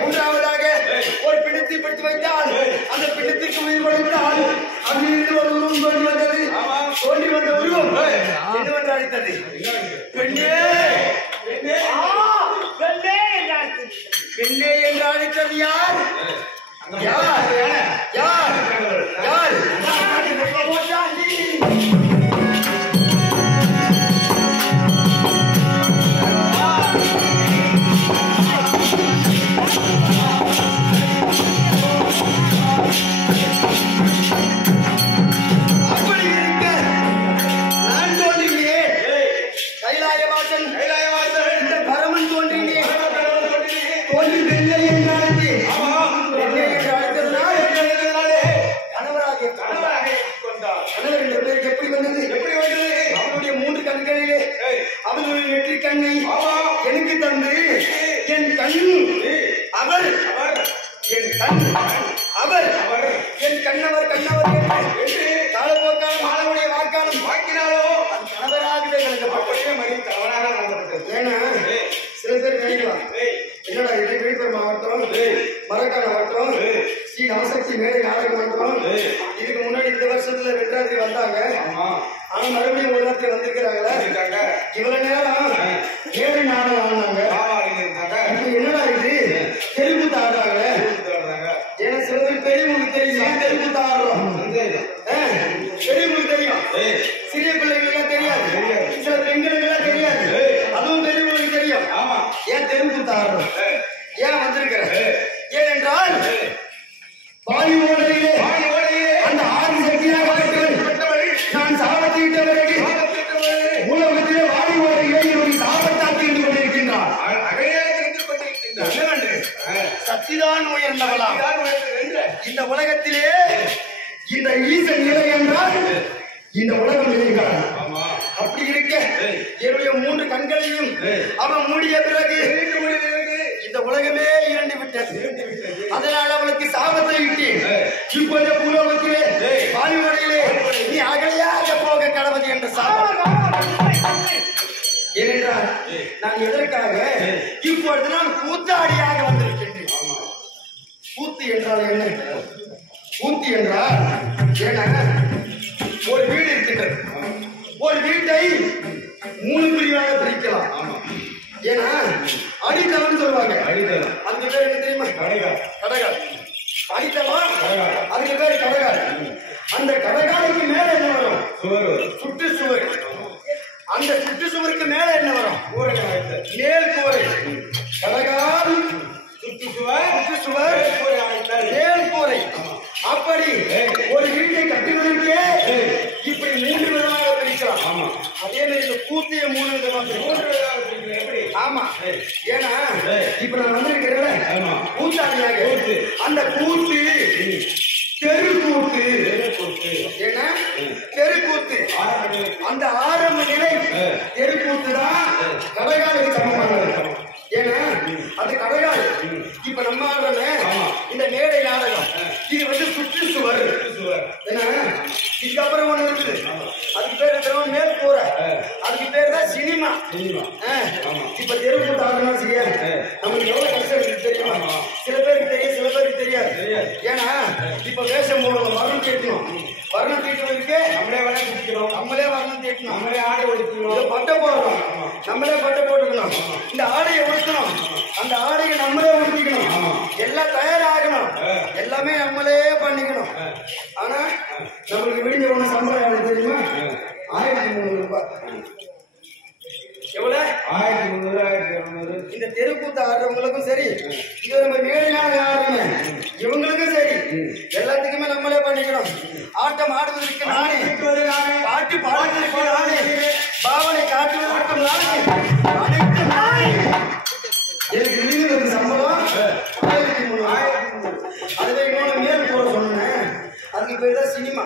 மூன்றாவதாக ஒரு பிடித்து பிடித்து வைத்தால் அந்த பிடித்துக்கு உயிர் கொடுத்தால் அங்கிருந்து ஒரு உருவம் தோன்றி வந்தது. தோன்றி வந்த உருவம் என்னவென்று அழைத்தது? பெண்ணே பெண்ணே என்று அழைத்தது யார்? யார் யார் யார்? எனக்கு தந்து என் கண் அவர் என் கண் அவர் என் கண்ணவர் கண்ணவர் காலப்போக்கான மாணவனுடைய வாக்காளம் வாக்கினாலோ கணவராகவே அப்படியே மணி கணவனாக நடந்தது. ஏன்னா சில பேர் நினைக்கலாம், என்னடா இது விழுப்புரம் மாவட்டம் மரக்காண மாவட்டம் ஸ்ரீ நவசக்தி மேடை நாடக மாவட்டம், இதுக்கு முன்னாடி இந்த வருஷத்துல 2ஆவது வந்தாங்க. ஆனா மறுபடியும் ஒரு வாரத்தில் வந்திருக்கிறாங்களா? இவ்வளவு நேரம் ஏழை நாடகம் ஆனாங்க. என்னடா இது தெருக்கூத்து ஆடுறாங்க. ஏன்னா சில பேர் பெரியவங்களுக்கு தெரியும் தெருக்கூத்து ஆடுறோம், பெரியவங்களுக்கு தெரியும், சிறிய பிள்ளைங்களுக்கு தெரியாது, சில பெண்களுக்கு தெரியாது, அதுவும் பெரியவங்களுக்கு தெரியும். ஏன் தெருக்கூத்து ஆடுறோம், ஏன் வந்திருக்கிற? ஏனென்றால் வாயுவோடையிலே அந்த ஆதி சக்தியாக நான் சாபத்திட்ட பிறகு உலகத்திலே வாயுவோடையிலே இவரை சாபத்தாக்கி இருந்து கொண்டிருக்கின்றார். சக்திதான் உயர்ந்தவளாம் இந்த உலகத்திலே. இந்த ஈசன் நிலை என்றால் இந்த உலகம் நிலைக்கிறார். அப்படி இருக்க என்னுடைய 3 கண்களையும் அவன் மூடிய பிறகு இந்த உலகமே இரண்டு விட்டது. அதனால் அவளுக்கு சாபத்தை விட்டேன். இப்போது பூலோகத்திலே வாயுவடையிலே நீ அகலையாக போக கடவுது என்ற சாபம். ஏனென்றால் நான் எதற்காக இப்பொழுது நான் கூத்தாடியாக வந்திருக்கின்றேன். கூத்து என்றால் என்ன? கூத்து என்றால் ஏன்னா ஒரு வீடு இருக்கின்றது. ஒரு வீட்டை 3 பிரிவாக பிரிக்கலாம். ஏன்னா அடித்தளம் சொல்லுவாங்க. அந்த பேர் என்ன தெரியுமா? கடகால். அடித்தளம் அதுக்கு பேர் கடகால். அந்த கடகாலுக்கு மேல என்ன வரும்? சுற்று சுவர். அந்த சுற்று சுவருக்கு மேல என்ன வரும்? மேல் கூரை. கடகால் சுற்று சுவர் மேல் கூரை. அப்படி ஒரு வீட்டை கட்டுவதற்கே இப்படி 3 விதமாக பிரிக்கலாம். அதே மாதிரி இந்த கூத்திய 3 விதமாக பிரிக்கலாம். ஆமா, ஏன்னா இப்ப நான் வந்திருக்கிறேன் கூத்தாடியாக. அந்த கூத்து தெருக்கூத்து. ஏன்னா தெருக்கூத்து அந்த ஆரம்ப நிலை தெருக்கூத்து தான் கடகாலுக்கு சமமானது. ஏன்னா அது கடகால். இப்ப நம்ம ஆடுறோமே இந்த மேடை நாடகம், இது வந்து சுற்று சுவர். ஏன்னா இதுக்கப்புறம் ஒண்ணு இருக்குது, அதுக்கு பேர் மேல் கூரை. அதுக்கு பேர் தான் சினிமா. இப்ப தெருக்கூத்து ஆடணும் செய்ய நமக்கு எவ்வளவு கஷ்டம் இருக்கு தெரியுமா? சில பேருக்கு தெரியும், சில பேருக்கு தெரியாது. ஏன்னா இப்ப வேஷம் போடணும், வர்ணம் தீட்டணும். வர்ணம் தீட்டுவதற்கு நம்மளே வர்ணம் தீட்டணும், நம்மளே ஆடை ஒடுக்கணும், பட்டை போடணும், நம்மளே பட்டை போட்டுக்கணும், இந்த ஆடையை ஒடுக்கணும், அந்த ஆடையை நம்மளே ஒடுக்கிக்கணும், எல்லாம் தயாராகணும், எல்லாமே நம்மளே பண்ணிக்கணும். ஆனா நம்மளுக்கு விடிஞ்ச ஒண்ணு சம்பளம் எனக்கு தெரியுமா? 1300 ரூபாய். எவ்வளவு? 1300. இந்த தெருக்கூத்து ஆடுறவங்களுக்கும் சரி, இது நம்ம மேடையாக ஆடுறோமே இவங்களுக்கும் சரி, எல்லாத்துக்குமே நம்மளே பண்ணிக்கணும். ஆட்டம் ஆடுவதற்கு நானே, பாட்டு பாடுவதற்கு நானே, பாவனை காட்டுவதற்கு நானே, அனைத்து நானே. எனக்கு விடுங்கிறது சம்பளம் 1300. அதுவே இன்னொன்று மேல் போட சொன்னேன், அதுக்கு பேர் தான் சினிமா.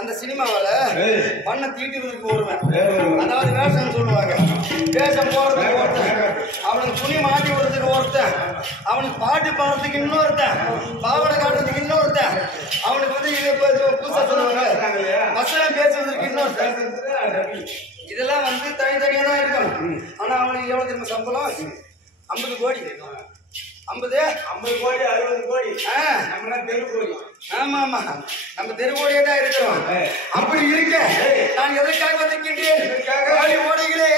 அந்த சினிமாவில பண்ண தீட்டுவதற்கு ஒருவன், அதாவது வேஷம் சொல்லுவாங்க. வேஷம் போடுறதுக்கு ஒருத்தன், அவனுக்கு துணி மாட்டி விடுறதுக்கு ஒருத்தன், அவனுக்கு பாட்டு பாடுறதுக்கு இன்னொருத்தன், பாவனை காட்டுறதுக்கு இன்னொருத்தன், அவனுக்கு வந்து இதெல்லாம் வந்து தனித்தனியா தான் இருக்கும். ஆனா அவனுக்கு எவ்வளவு தெரியுமா சம்பளம்? 50 கோடி. 50 கோடி 60 கோடி. நம்ம தெரு கோடி. ஆமா ஆமா, நம்ம தெரு கோடியே தான் இருக்கிறோம். அப்படி இருக்க நான் எதற்காக வந்திருக்கின்றேன்? ஆடி ஓடைகளே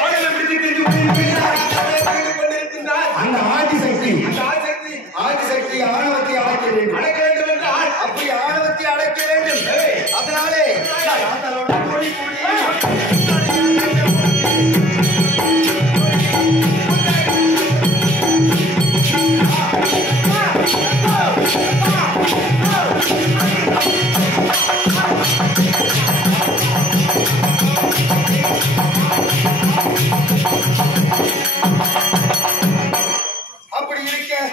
ஆடலை பிடித்து தின்று கொண்டிருக்கின்றார். அந்த ஆதிசக்தி ஆணவத்தை அடக்க வேண்டும். அப்படி ஆணவத்தை அடக்க வேண்டும். அதனாலே கோடி கூடி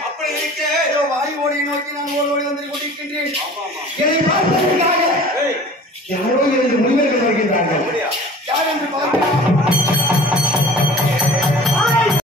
அப்படி இருக்க வாயு ஓடையை நோக்கி நான் ஓடி வந்து கொண்டிருக்கின்றேன். என்னை பார்ப்பதற்காக யாரோ 2 முனிவர்கள் வருகின்றார்கள். யார் என்று பார்க்க